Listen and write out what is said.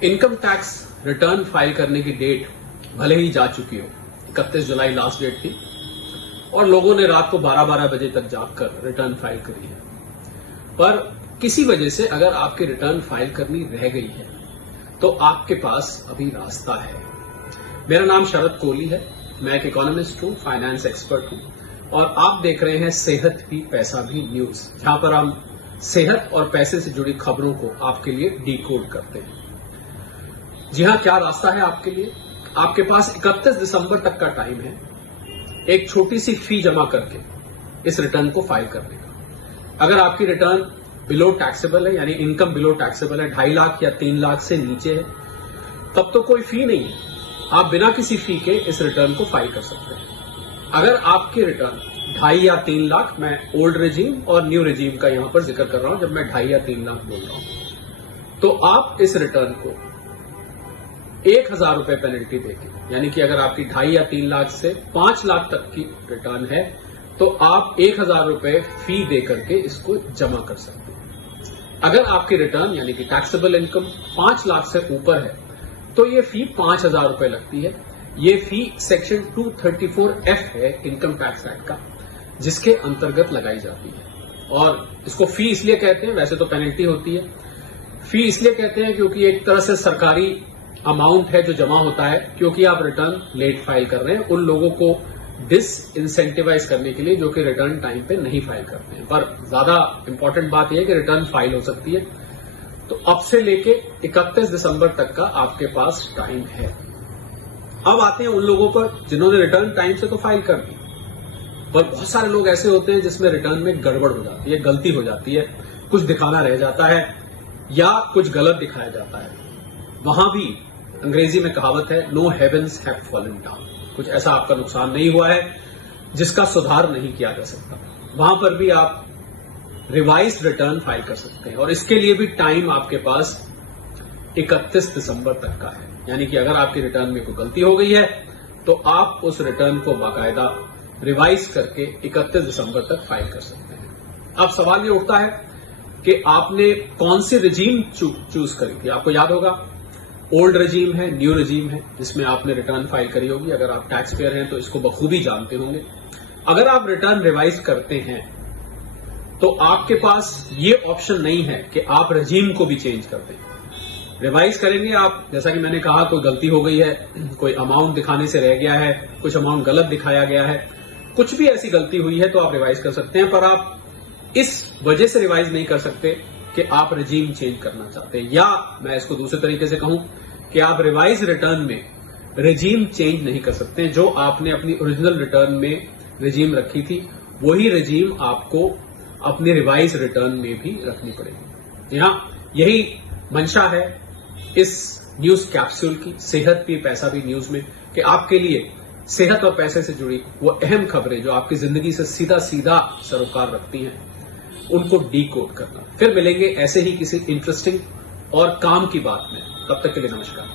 Income tax return file करने की date भले ही जा चुकी हो, 31 जुलाई लास्ट डेट थी और लोगों ने रात को 12-12 बजे तक जागकर रिटर्न फाइल करी है, पर किसी वजह से अगर आपकी रिटर्न फाइल करनी रह गई है तो आपके पास अभी रास्ता है। मेरा नाम शरद कोहली है, मैं एक इकोनॉमिस्ट हूं, फाइनेंस एक्सपर्ट हूं और आप देख रहे हैं सेहत भी पैसा भी न्यूज, जहां पर हम सेहत और पैसे से जुड़ी खबरों को आपके लिए डीकोड करते हैं। जी हां, क्या रास्ता है आपके लिए? आपके पास 31 दिसंबर तक का टाइम है एक छोटी सी फी जमा करके इस रिटर्न को फाइल करने का। अगर आपकी रिटर्न बिलो टैक्सेबल है, यानी इनकम बिलो टैक्सेबल है, 2.5 लाख या 3 लाख से नीचे है, तब तो कोई फी नहीं है, आप बिना किसी फी के इस रिटर्न को फाइल कर सकते हैं। अगर आपकी रिटर्न 2.5 या 3 लाख, मैं ओल्ड रेजीम और न्यू रेजीम का यहां पर जिक्र कर रहा हूं जब मैं 2.5 या 3 लाख बोल रहा हूं, तो आप इस रिटर्न को 1,000 रुपए पेनल्टी देके, यानी कि अगर आपकी 2.5 या 3 लाख से 5 लाख तक की रिटर्न है तो आप 1,000 रुपए फी दे करके इसको जमा कर सकते हैं। अगर आपकी रिटर्न यानी कि टैक्सेबल इनकम 5 लाख से ऊपर है तो ये फी 5,000 रुपए लगती है। ये फी सेक्शन 234F है इनकम टैक्स एक्ट का, जिसके अंतर्गत लगाई जाती है। और इसको फी इसलिए कहते हैं, वैसे तो पेनल्टी होती है, फी इसलिए कहते हैं क्योंकि एक तरह से सरकारी अमाउंट है जो जमा होता है, क्योंकि आप रिटर्न लेट फाइल कर रहे हैं उन लोगों को डिसइंसेंटिवाइज करने के लिए जो कि रिटर्न टाइम पे नहीं फाइल करते हैं। पर ज्यादा इंपॉर्टेंट बात यह है कि रिटर्न फाइल हो सकती है। तो अब से लेके 31 दिसंबर तक का आपके पास टाइम है। अब आते हैं उन लोगों पर जिन्होंने रिटर्न टाइम से तो फाइल कर दी, पर बहुत सारे लोग ऐसे होते हैं जिसमें रिटर्न में गड़बड़ हो जाती है, गलती हो जाती है, कुछ दिखाना रह जाता है या कुछ गलत दिखाया जाता है। वहां भी अंग्रेजी में कहावत है, no heavens have fallen down, कुछ ऐसा आपका नुकसान नहीं हुआ है जिसका सुधार नहीं किया जा सकता। वहां पर भी आप रिवाइज्ड रिटर्न फाइल कर सकते हैं और इसके लिए भी टाइम आपके पास 31 दिसंबर तक का है। यानी कि अगर आपकी रिटर्न में कोई गलती हो गई है तो आप उस रिटर्न को बाकायदा रिवाइज करके 31 दिसंबर तक फाइल कर सकते हैं। अब सवाल ये उठता है कि आपने कौन सी रेजीम चूज करी थी। आपको याद होगा, ओल्ड रेजीम है, न्यू रेजीम है, जिसमें आपने रिटर्न फाइल करी होगी। अगर आप टैक्स पेयर हैं तो इसको बखूबी जानते होंगे। अगर आप रिटर्न रिवाइज करते हैं तो आपके पास ये ऑप्शन नहीं है कि आप रेजीम को भी चेंज कर दें। रिवाइज करेंगे आप, जैसा कि मैंने कहा, कोई गलती हो गई है, कोई अमाउंट दिखाने से रह गया है, कुछ अमाउंट गलत दिखाया गया है, कुछ भी ऐसी गलती हुई है तो आप रिवाइज कर सकते हैं। पर आप इस वजह से रिवाइज नहीं कर सकते कि आप रेजीम चेंज करना चाहते हैं, या मैं इसको दूसरे तरीके से कहूं कि आप रिवाइज रिटर्न में रेजीम चेंज नहीं कर सकते। जो आपने अपनी ओरिजिनल रिटर्न में रेजीम रखी थी वही रेजीम आपको अपने रिवाइज रिटर्न में भी रखनी पड़ेगी। जी हां, यही मंशा है इस न्यूज कैप्सूल की, सेहत भी पैसा भी न्यूज में, कि आपके लिए सेहत और पैसे से जुड़ी वो अहम खबरें जो आपकी जिंदगी से सीधा सीधा सरोकार रखती हैं, उनको डीकोड करना। फिर मिलेंगे ऐसे ही किसी इंटरेस्टिंग और काम की बात में। तब तक के लिए नमस्कार।